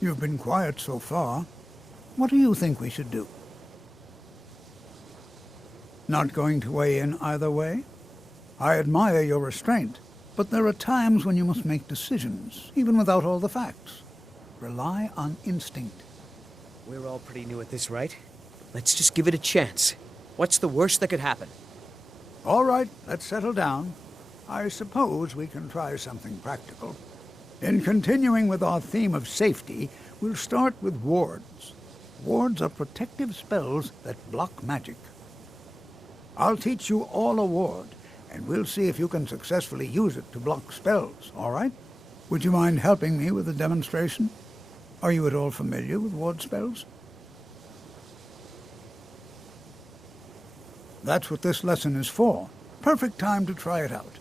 You've been quiet so far. What do you think we should do? Not going to weigh in either way? I admire your restraint, but there are times when you must make decisions, even without all the facts. Rely on instinct. We're all pretty new at this, right? Let's just give it a chance. What's the worst that could happen? All right, let's settle down. I suppose we can try something practical. In continuing with our theme of safety, we'll start with wards. Wards are protective spells that block magic. I'll teach you all a ward, and we'll see if you can successfully use it to block spells, all right? Would you mind helping me with a demonstration? Are you at all familiar with ward spells? That's what this lesson is for. Perfect time to try it out.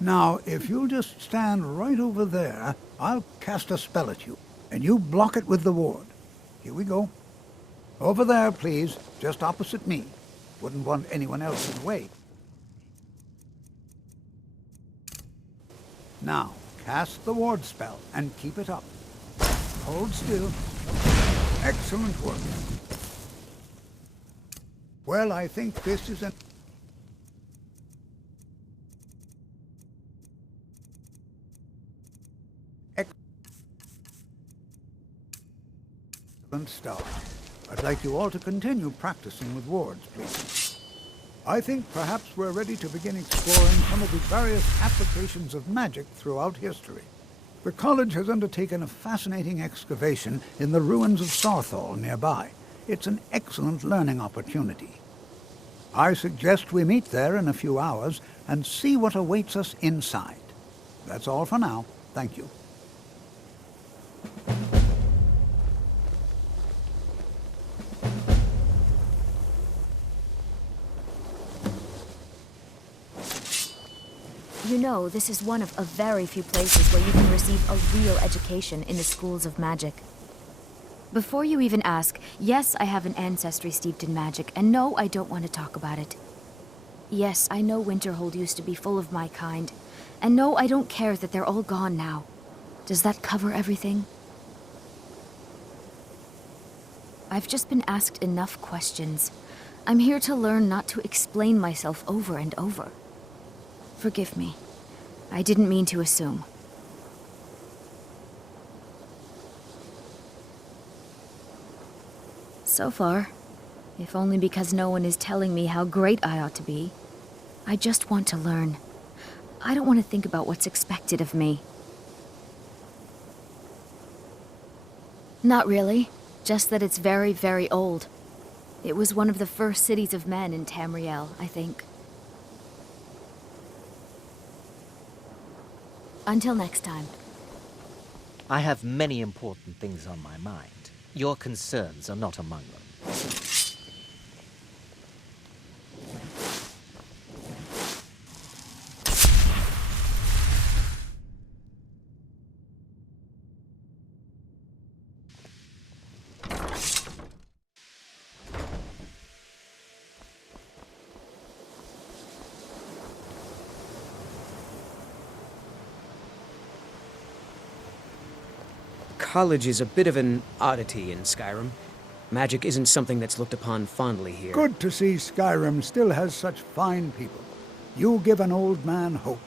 Now, if you'll just stand right over there, I'll cast a spell at you, and you block it with the ward. Here we go. Over there, please, just opposite me. Wouldn't want anyone else in the way. Now, cast the ward spell, and keep it up. Hold still. Excellent work. Well, I think this is an excellent start. I'd like you all to continue practicing with wards, please. I think perhaps we're ready to begin exploring some of the various applications of magic throughout history. The college has undertaken a fascinating excavation in the ruins of Sarthal nearby. It's an excellent learning opportunity. I suggest we meet there in a few hours and see what awaits us inside. That's all for now. Thank you. You know, this is one of a very few places where you can receive a real education in the schools of magic. Before you even ask, yes, I have an ancestry steeped in magic, and no, I don't want to talk about it. Yes, I know Winterhold used to be full of my kind, and no, I don't care that they're all gone now. Does that cover everything? I've just been asked enough questions. I'm here to learn, not to explain myself over and over. Forgive me. I didn't mean to assume. So far, if only because no one is telling me how great I ought to be, I just want to learn. I don't want to think about what's expected of me. Not really, just that it's very, very old. It was one of the first cities of men in Tamriel, I think. Until next time. I have many important things on my mind. Your concerns are not among them. College is a bit of an oddity in Skyrim. Magic isn't something that's looked upon fondly here. Good to see Skyrim still has such fine people. You give an old man hope.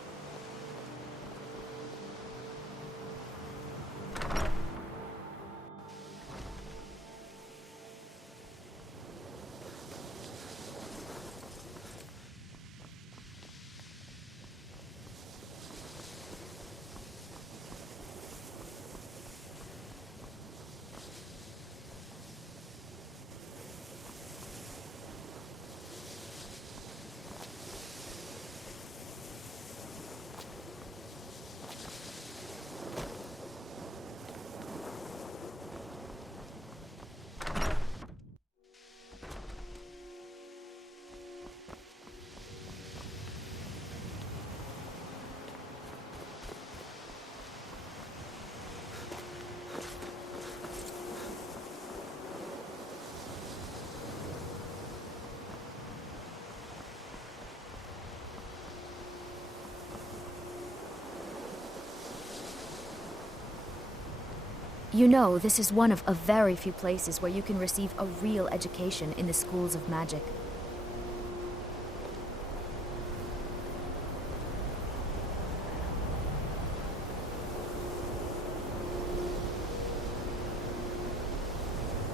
You know, this is one of a very few places where you can receive a real education in the schools of magic.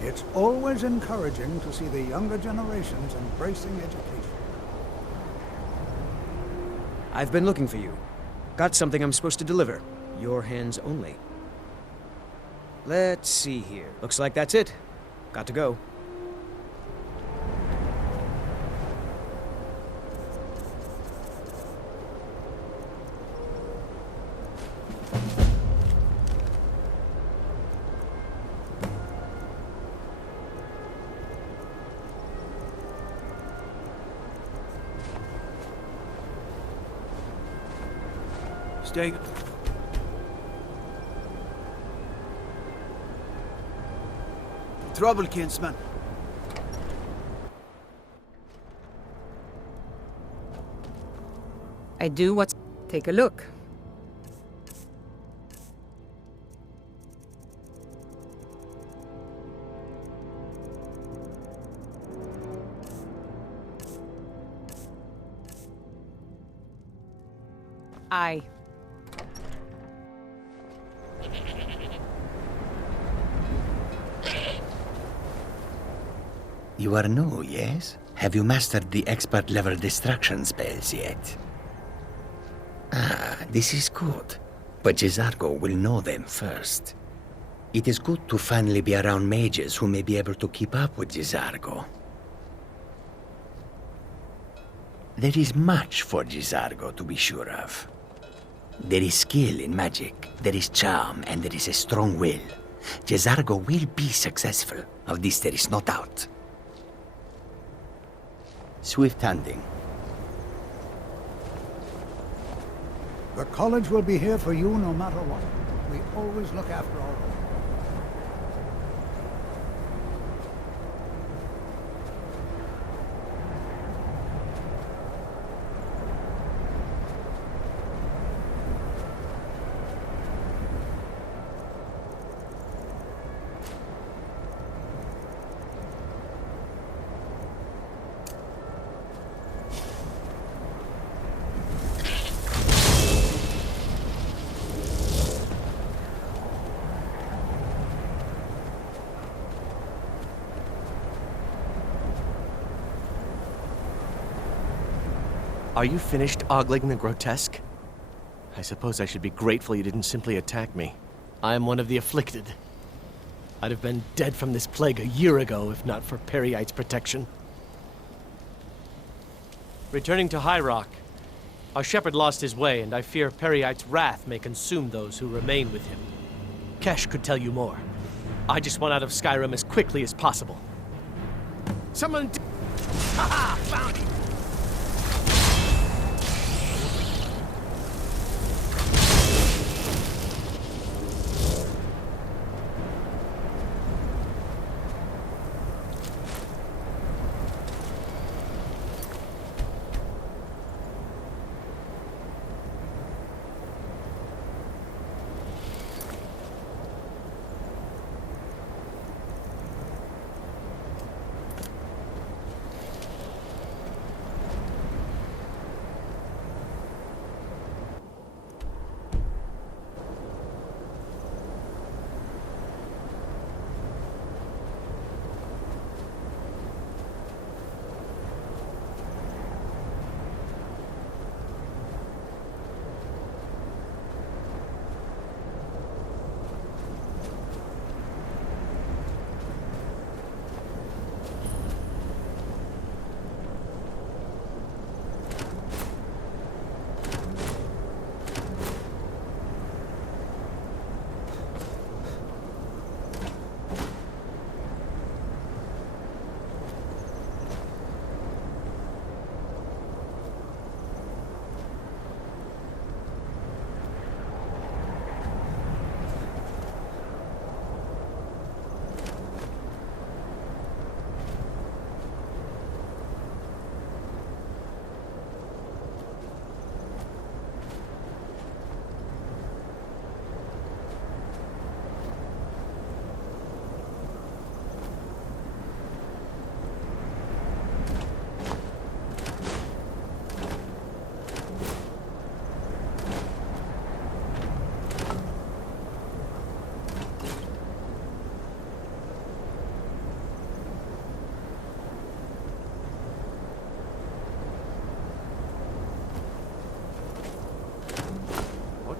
It's always encouraging to see the younger generations embracing education. I've been looking for you. Got something I'm supposed to deliver. Your hands only. Let's see here. Looks like that's it. Got to go. Stay. Trouble, kinsman. I do what's... Take a look. Aye. You are new, yes? Have you mastered the expert-level distraction spells yet? Ah, this is good. But Jizargo will know them first. It is good to finally be around mages who may be able to keep up with Jizargo. There is much for Jizargo to be sure of. There is skill in magic, there is charm, and there is a strong will. Jizargo will be successful. Of this there is no doubt. Swift hunting. The college will be here for you no matter what. We always look after our own. Are you finished ogling the grotesque? I suppose I should be grateful you didn't simply attack me. I am one of the afflicted. I'd have been dead from this plague a year ago if not for Peryite's protection. Returning to High Rock, our shepherd lost his way, and I fear Peryite's wrath may consume those who remain with him. Kesh could tell you more. I just want out of Skyrim as quickly as possible. Someone Haha! Found him!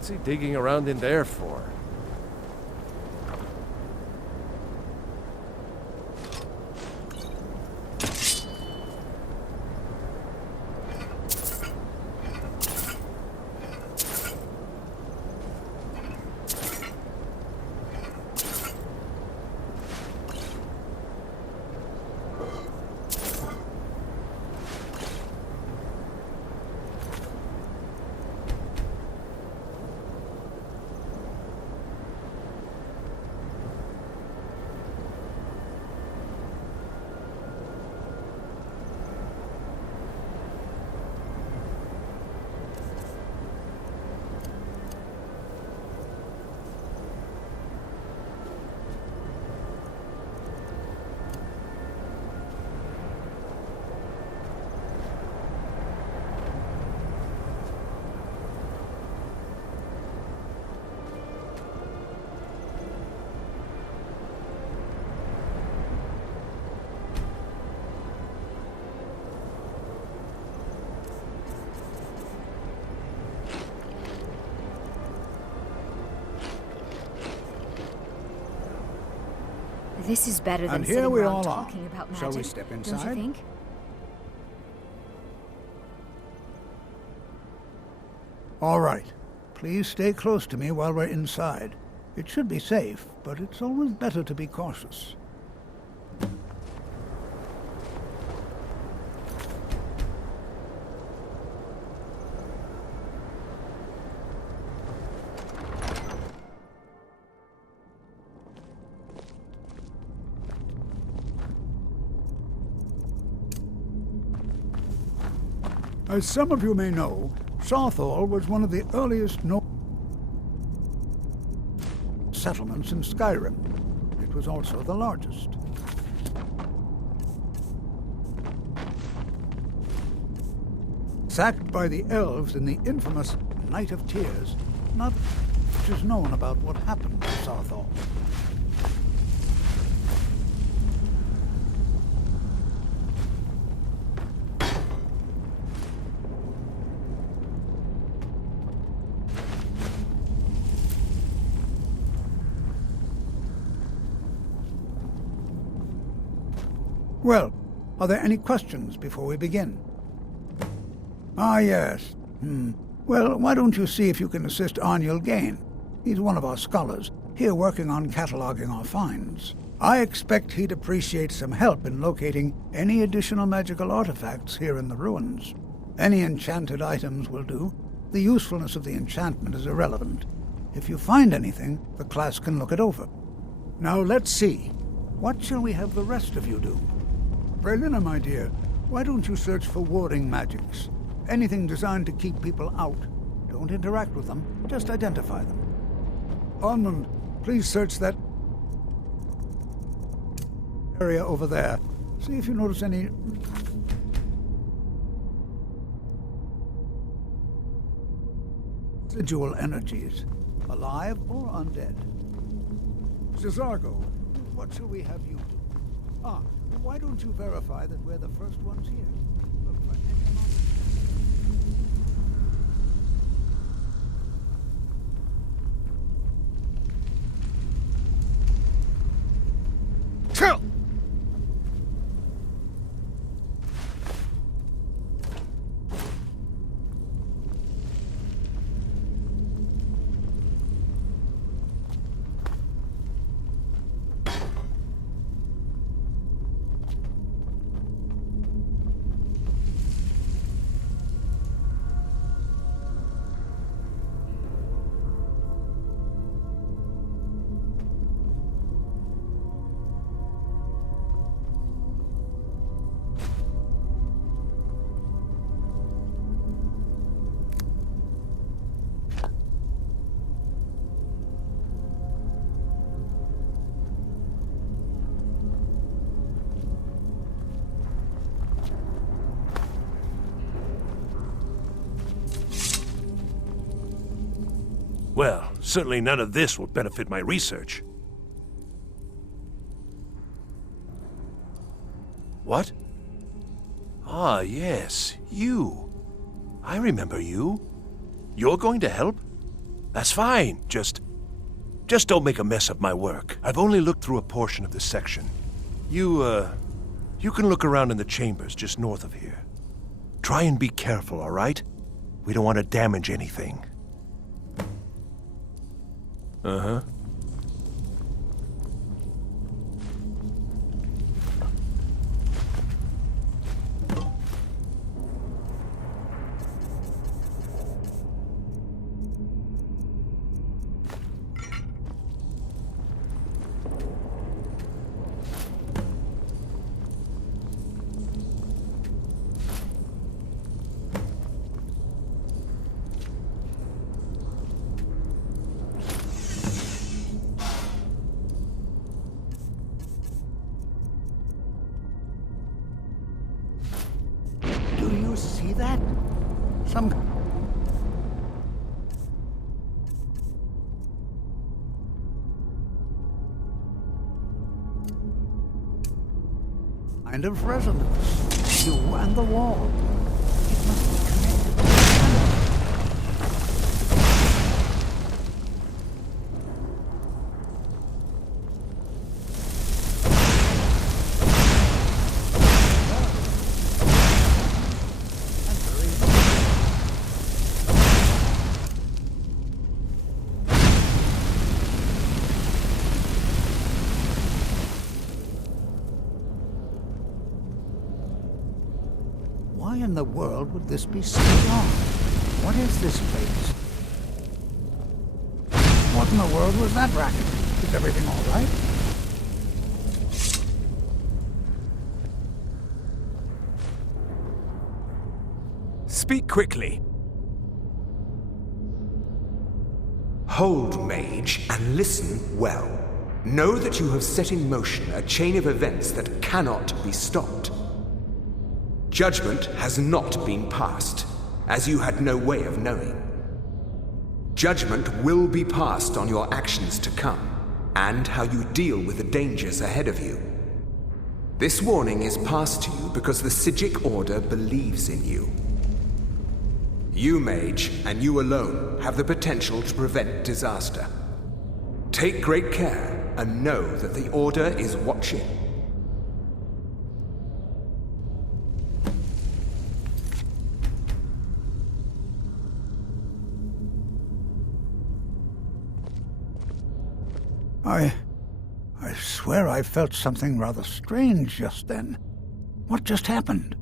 What's he digging around in there for? This is better than And here sitting we around all are. talking about magic. Shall we step Don't you inside? think? All right. Please stay close to me while we're inside. It should be safe, but it's always better to be cautious. As some of you may know, Sarthal was one of the earliest settlements in Skyrim. It was also the largest. Sacked by the elves in the infamous Night of Tears, not much is known about what happened to Sarthal. Well, are there any questions before we begin? Ah, yes. Well, why don't you see if you can assist Arniel Gain? He's one of our scholars, here working on cataloging our finds. I expect he'd appreciate some help in locating any additional magical artifacts here in the ruins. Any enchanted items will do. The usefulness of the enchantment is irrelevant. If you find anything, the class can look it over. Now let's see. What shall we have the rest of you do? Berlina, my dear, why don't you search for warding magics? Anything designed to keep people out. Don't interact with them, just identify them. Ormond, please search that area over there. See if you notice any residual energies, alive or undead. Cesargo, what shall we have you do? Ah, why don't you verify that we're the first ones here? Look for Chill! Well, certainly none of this will benefit my research. What? Ah, yes, you. I remember you. You're going to help? That's fine. Just don't make a mess of my work. I've only looked through a portion of this section. You can look around in the chambers just north of here. Try and be careful, all right? We don't want to damage anything. Uh-huh. Do you see that? Some kind of resonance. You and the wall. It must be connected to the planet. Why in the world would this be so long? What is this place? What in the world was that racket? Is everything all right? Speak quickly. Hold, mage, and listen well. Know that you have set in motion a chain of events that cannot be stopped. Judgment has not been passed, as you had no way of knowing. Judgment will be passed on your actions to come, and how you deal with the dangers ahead of you. This warning is passed to you because the Psijic Order believes in you. You, mage, and you alone, have the potential to prevent disaster. Take great care, and know that the Order is watching. I swear I felt something rather strange just then. What just happened?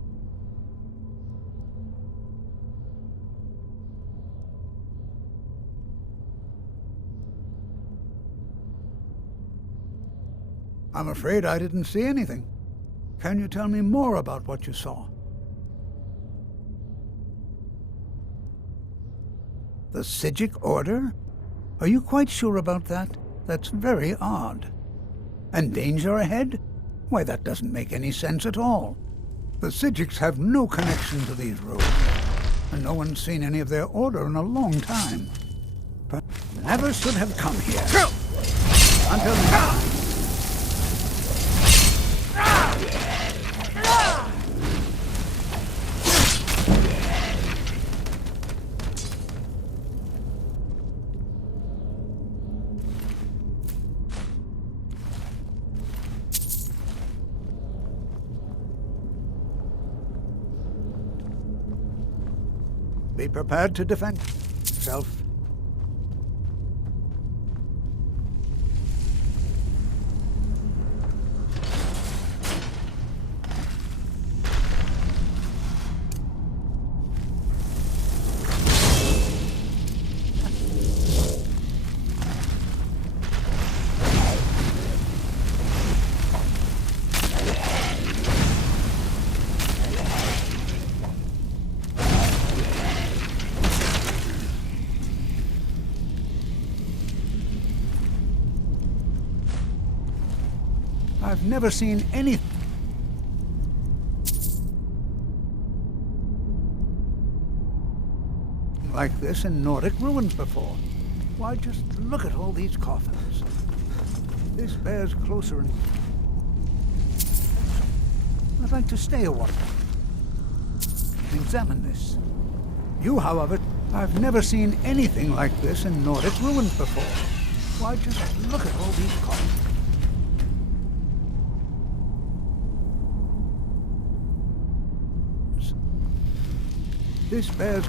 I'm afraid I didn't see anything. Can you tell me more about what you saw? The Psijic Order? Are you quite sure about that? That's very odd. And danger ahead? Why, that doesn't make any sense at all. The Psijics have no connection to these roads, and no one's seen any of their order in a long time. But never should have come here. Until now. Be prepared to defend yourself. I've never seen anything like this in Nordic ruins before. Why, just look at all these coffins. This bears closer and... I'd like to stay a while and examine this. You, however, I've never seen anything like this in Nordic ruins before. Why, just look at all these columns. This bears...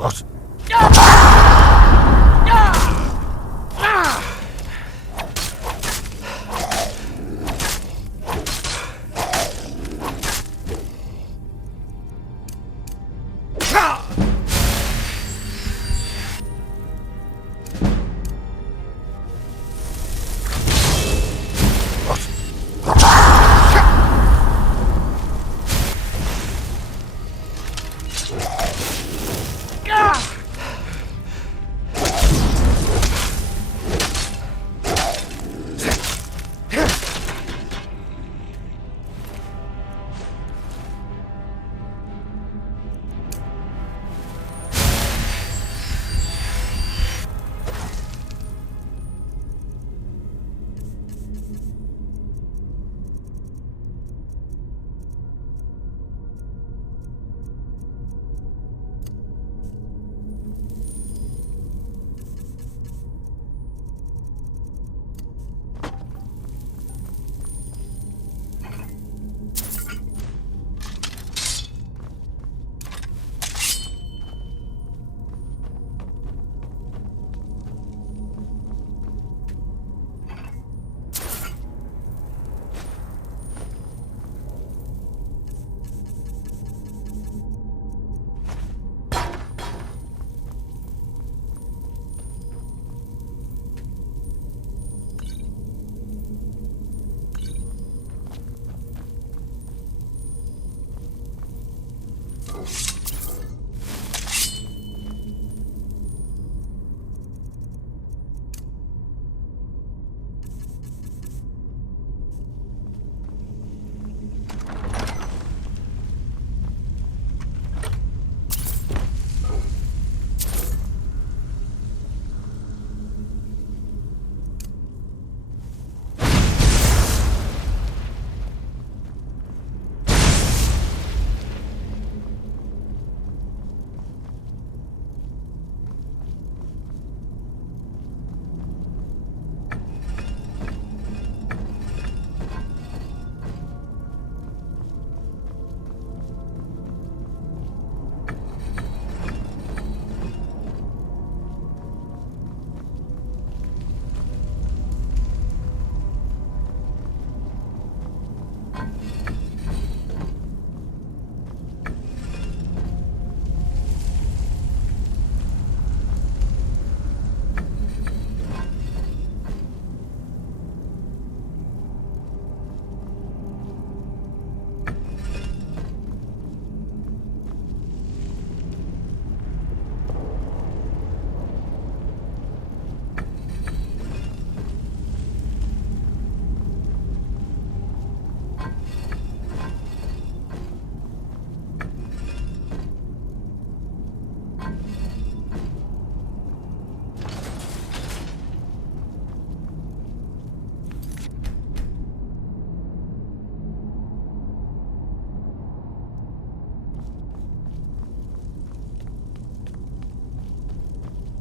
What?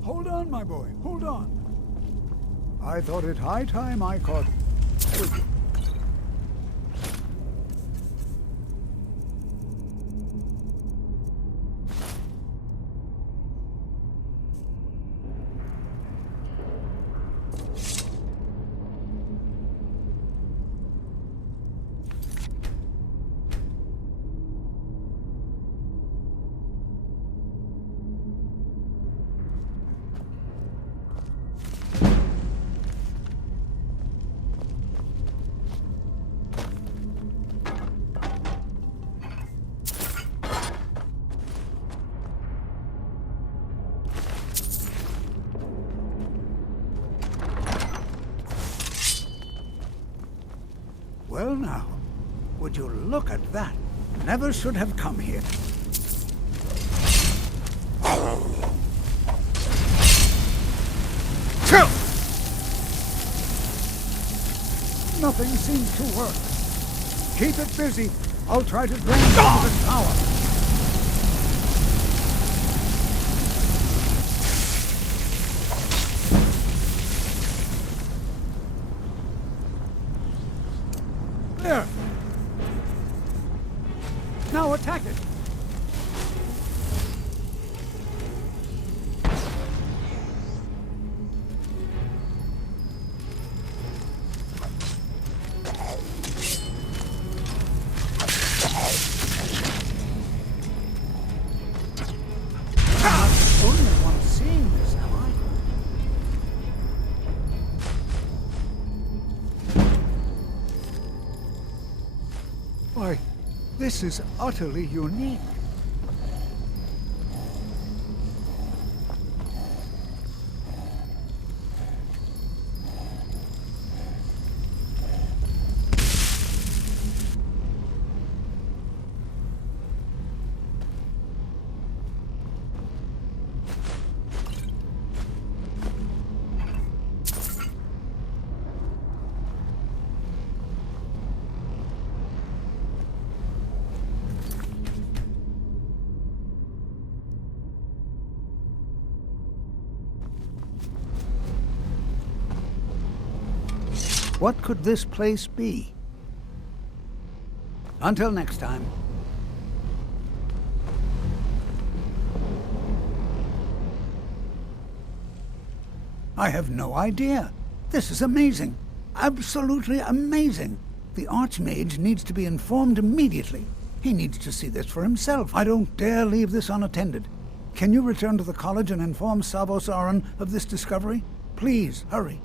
Hold on, my boy, hold on. I thought it high time I caught with you. Well now, would you look at that? Never should have come here. Nothing seems to work. Keep it busy. I'll try to drain the tower. There. Now attack it. This is utterly unique. What could this place be? Until next time. I have no idea. This is amazing. Absolutely amazing. The Archmage needs to be informed immediately. He needs to see this for himself. I don't dare leave this unattended. Can you return to the college and inform Savos Aran of this discovery? Please, hurry.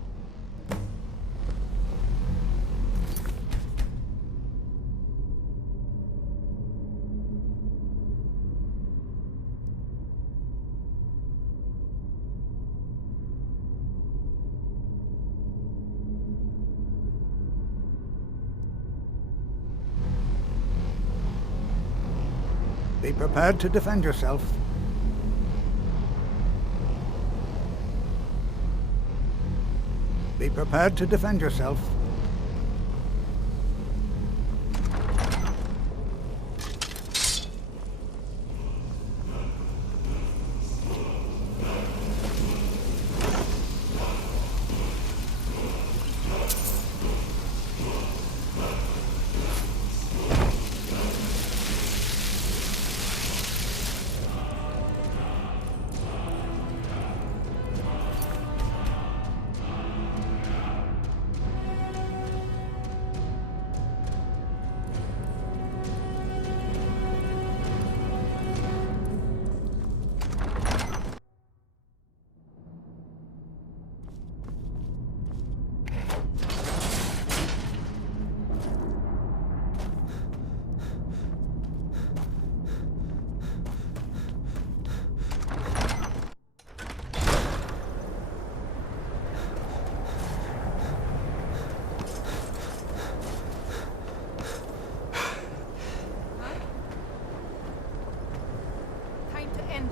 Be prepared to defend yourself. Be prepared to defend yourself.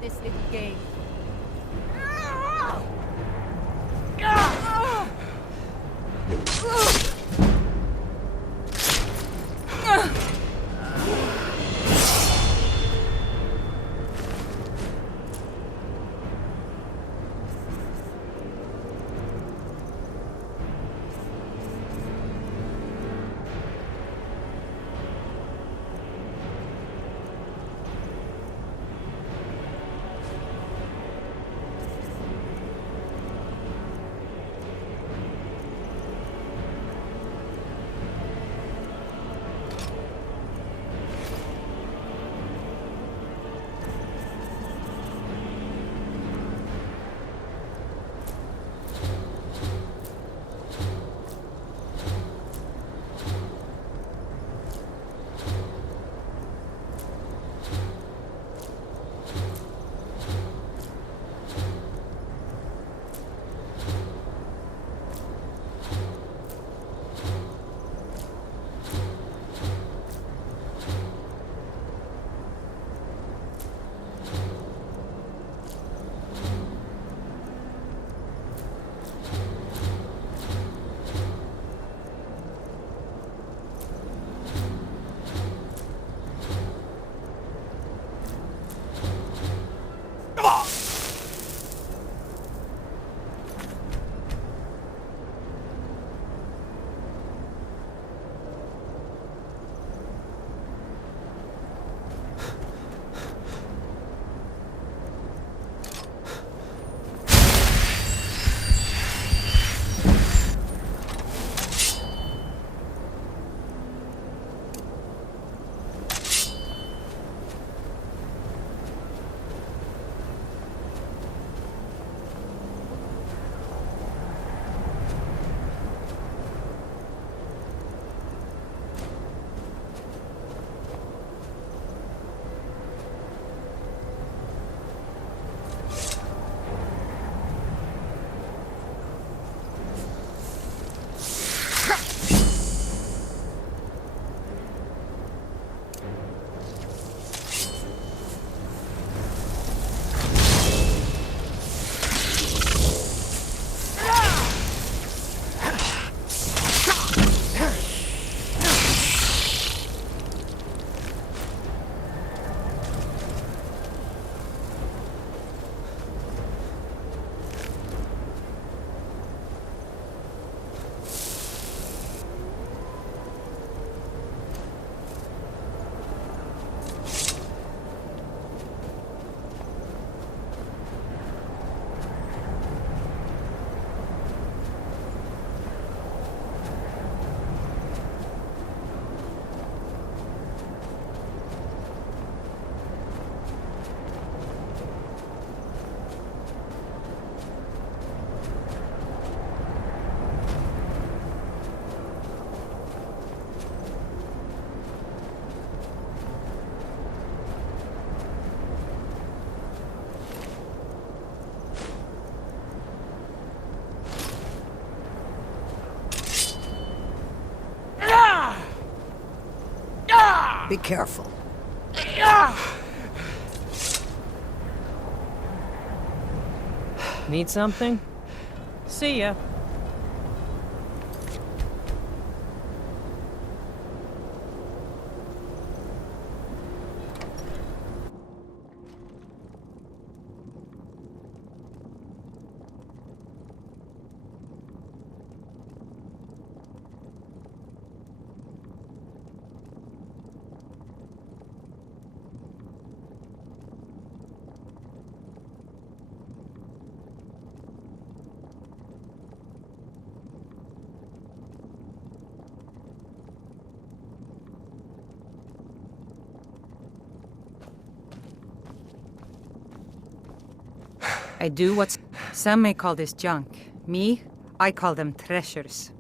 This little game. Be careful. Need something? See ya. I do what's... Some may call this junk. Me, I call them treasures.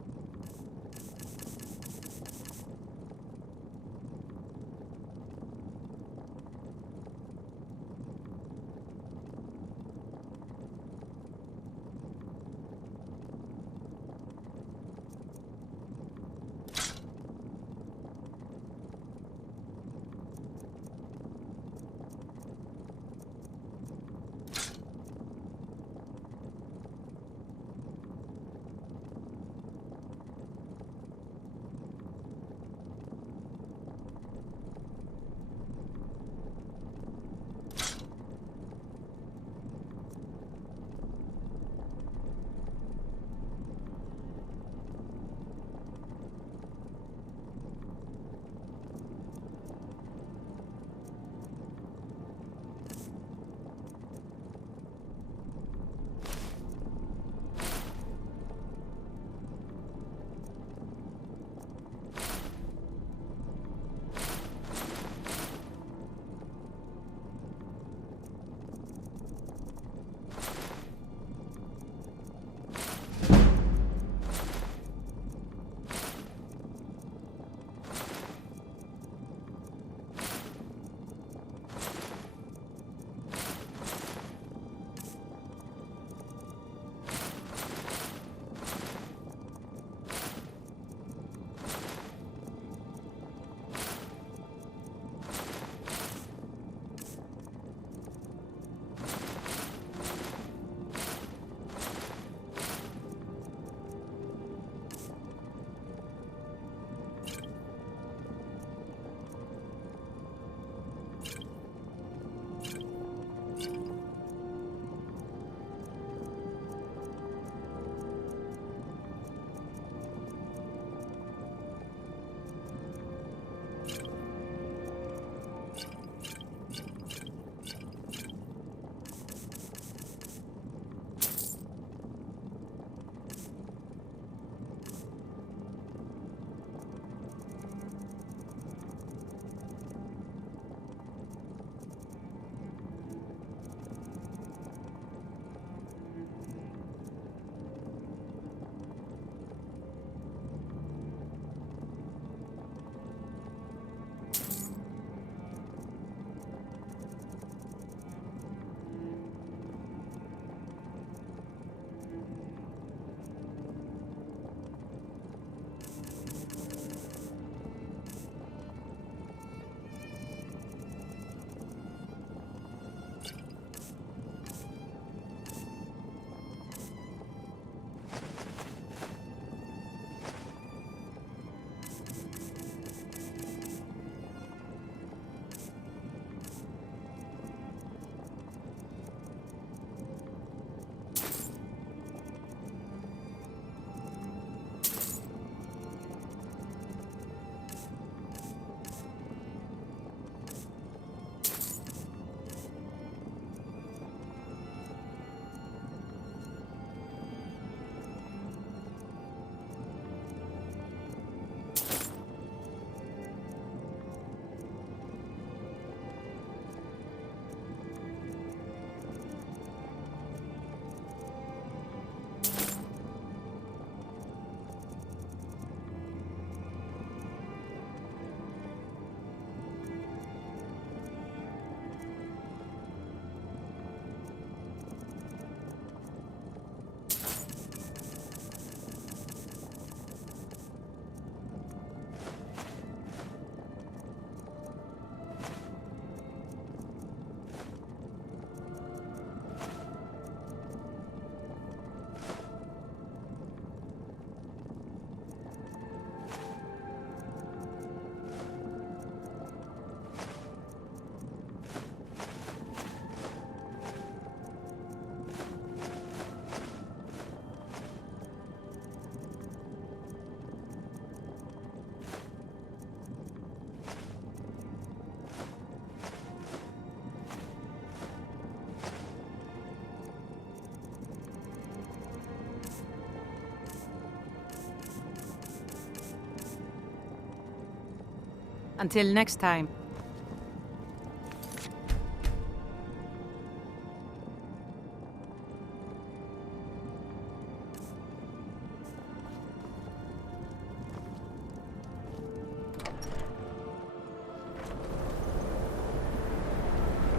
Until next time.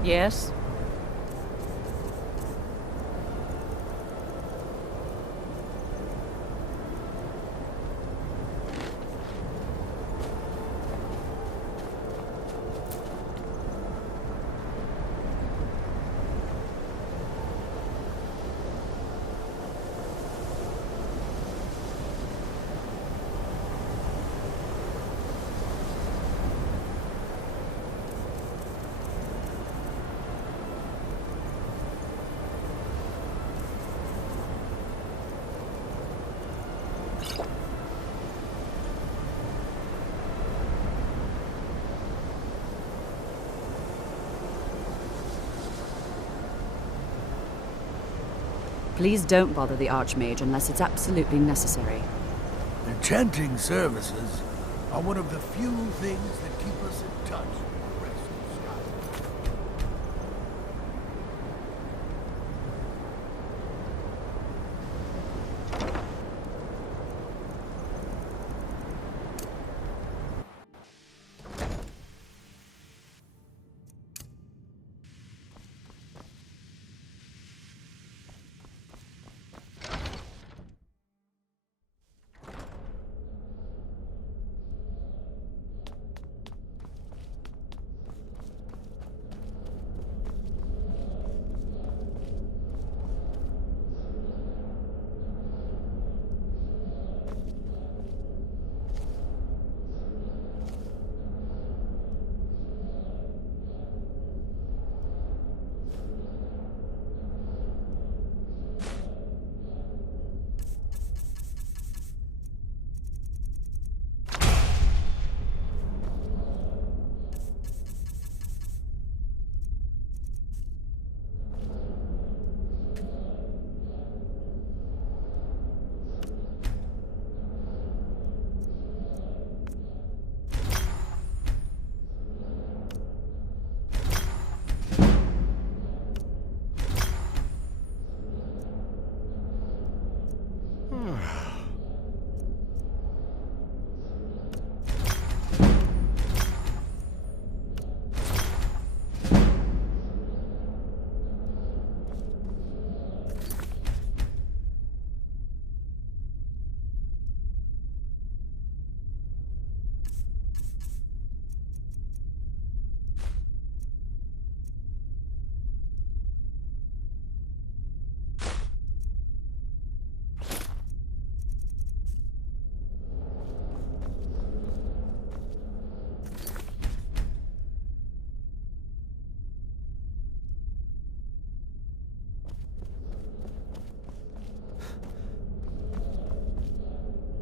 Yes? Please don't bother the Archmage unless it's absolutely necessary. Enchanting services are one of the few things that keep us in touch with the rest of Skyrim.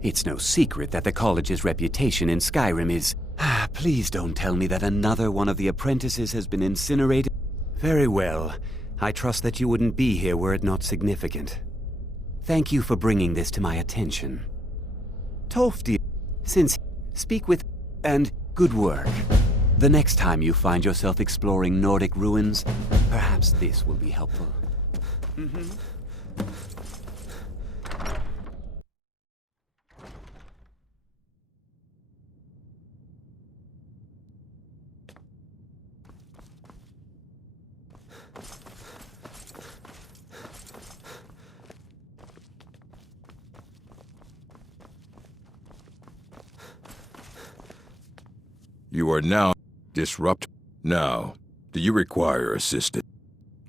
It's no secret that the college's reputation in Skyrim is... Please don't tell me that another one of the apprentices has been incinerated. Very well. I trust that you wouldn't be here were it not significant. Thank you for bringing this to my attention. Tofty, since... Speak with... and good work. The next time you find yourself exploring Nordic ruins, perhaps this will be helpful. You are now disrupt. Now, do you require assistance?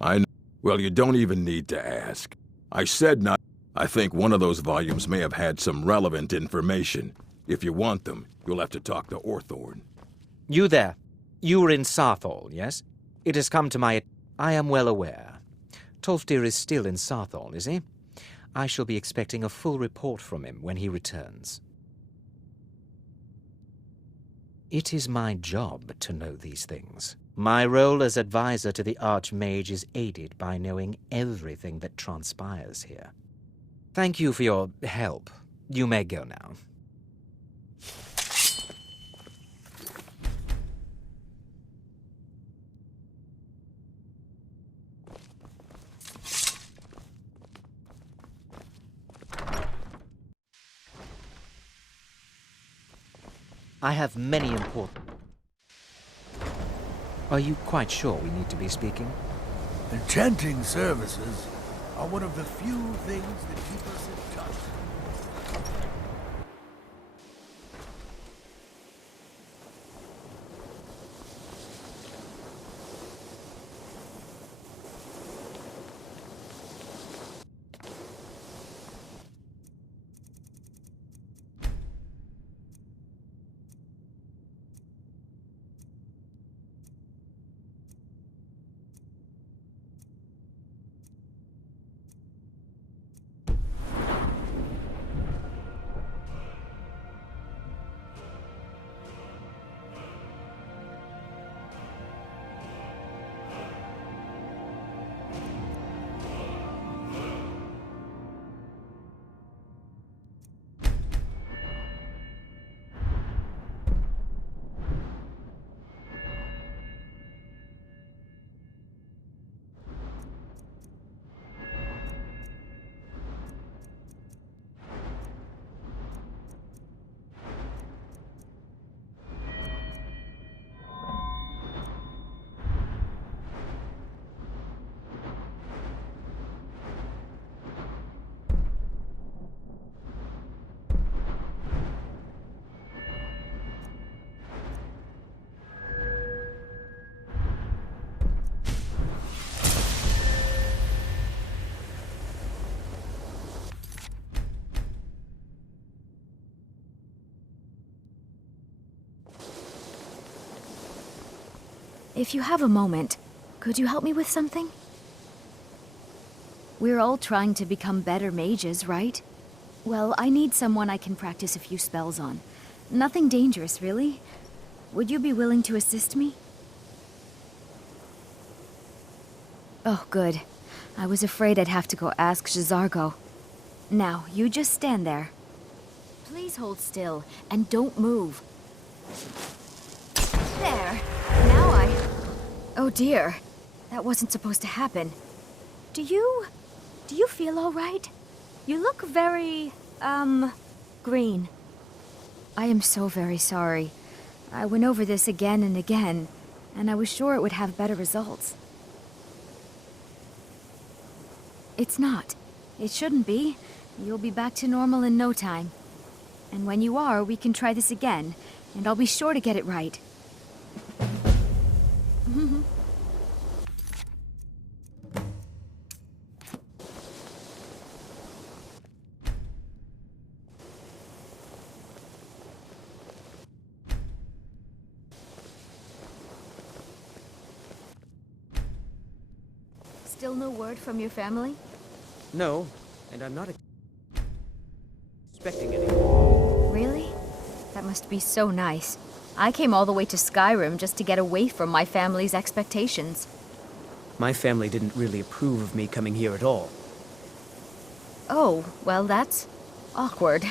I know. Well, you don't even need to ask. I said not. I think one of those volumes may have had some relevant information. If you want them, you'll have to talk to Orthorn. You there. You were in Sarthol, yes? It has come to my... I am well aware. Tolfdir is still in Sarthol, is he? I shall be expecting a full report from him when he returns. It is my job to know these things. My role as advisor to the Archmage is aided by knowing everything that transpires here. Thank you for your help. You may go now. I have many important... Are you quite sure we need to be speaking? Enchanting services are one of the few things that keep us in touch. If you have a moment, could you help me with something? We're all trying to become better mages, right? Well, I need someone I can practice a few spells on. Nothing dangerous, really. Would you be willing to assist me? Oh, good. I was afraid I'd have to go ask J'zargo. Now, you just stand there. Please hold still, and don't move. There. Now Oh dear. That wasn't supposed to happen. Do you feel all right? You look very, green. I am so very sorry. I went over this again and again, and I was sure it would have better results. It's not. It shouldn't be. You'll be back to normal in no time. And when you are, we can try this again, and I'll be sure to get it right. Still no word from your family? No, and I'm not expecting any. Really? That must be so nice. I came all the way to Skyrim just to get away from my family's expectations. My family didn't really approve of me coming here at all. Oh, well, that's awkward.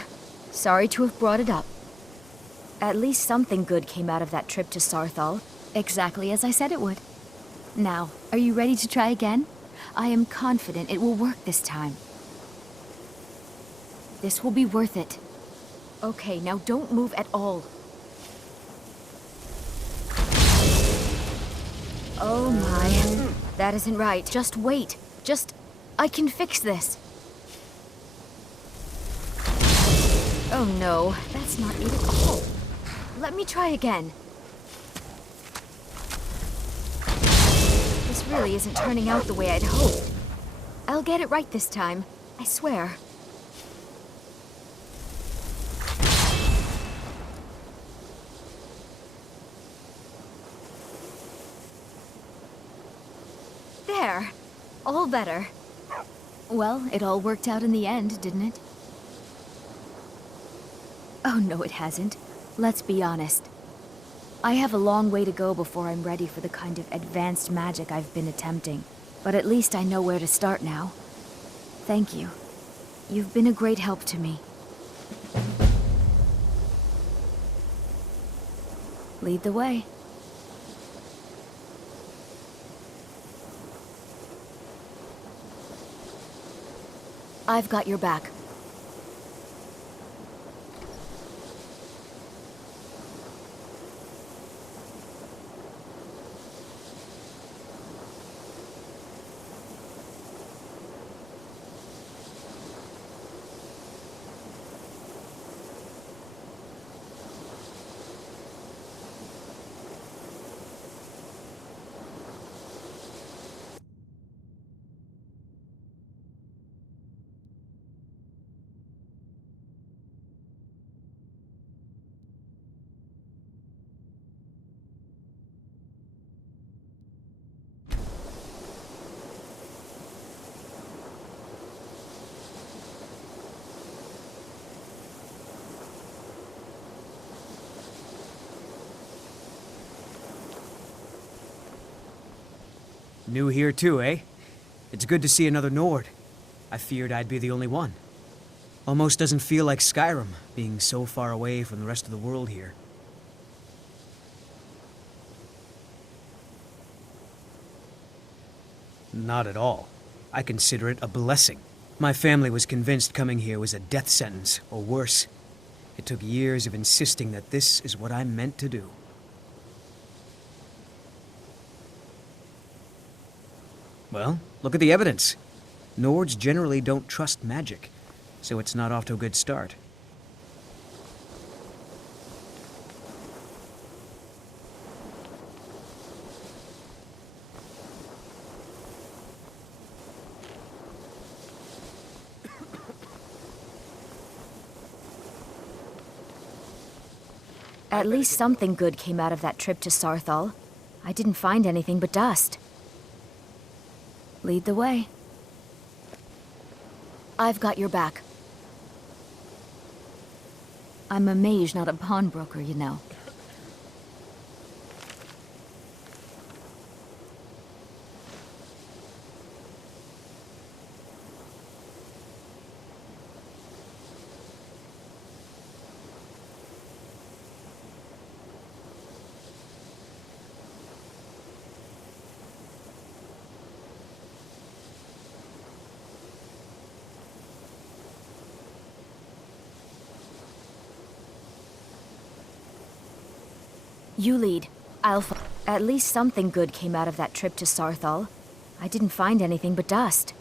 Sorry to have brought it up. At least something good came out of that trip to Sarthal, exactly as I said it would. Now, are you ready to try again? I am confident it will work this time. This will be worth it. Okay, now don't move at all. Oh my. That isn't right. Just wait. I can fix this. Oh no, that's not it at all. Let me try again. This really isn't turning out the way I'd hoped. I'll get it right this time. I swear. There. All better. Well, it all worked out in the end, didn't it? Oh, no, it hasn't. Let's be honest. I have a long way to go before I'm ready for the kind of advanced magic I've been attempting. But at least I know where to start now. Thank you. You've been a great help to me. Lead the way. I've got your back. New here too, eh? It's good to see another Nord. I feared I'd be the only one. Almost doesn't feel like Skyrim, being so far away from the rest of the world here. Not at all. I consider it a blessing. My family was convinced coming here was a death sentence, or worse. It took years of insisting that this is what I'm meant to do. Well, look at the evidence. Nords generally don't trust magic, so it's not off to a good start. At least something good came out of that trip to Sarthal. I didn't find anything but dust. Lead the way. I've got your back. I'm a mage, not a pawnbroker, you know. You lead. At least something good came out of that trip to Sarthal. I didn't find anything but dust.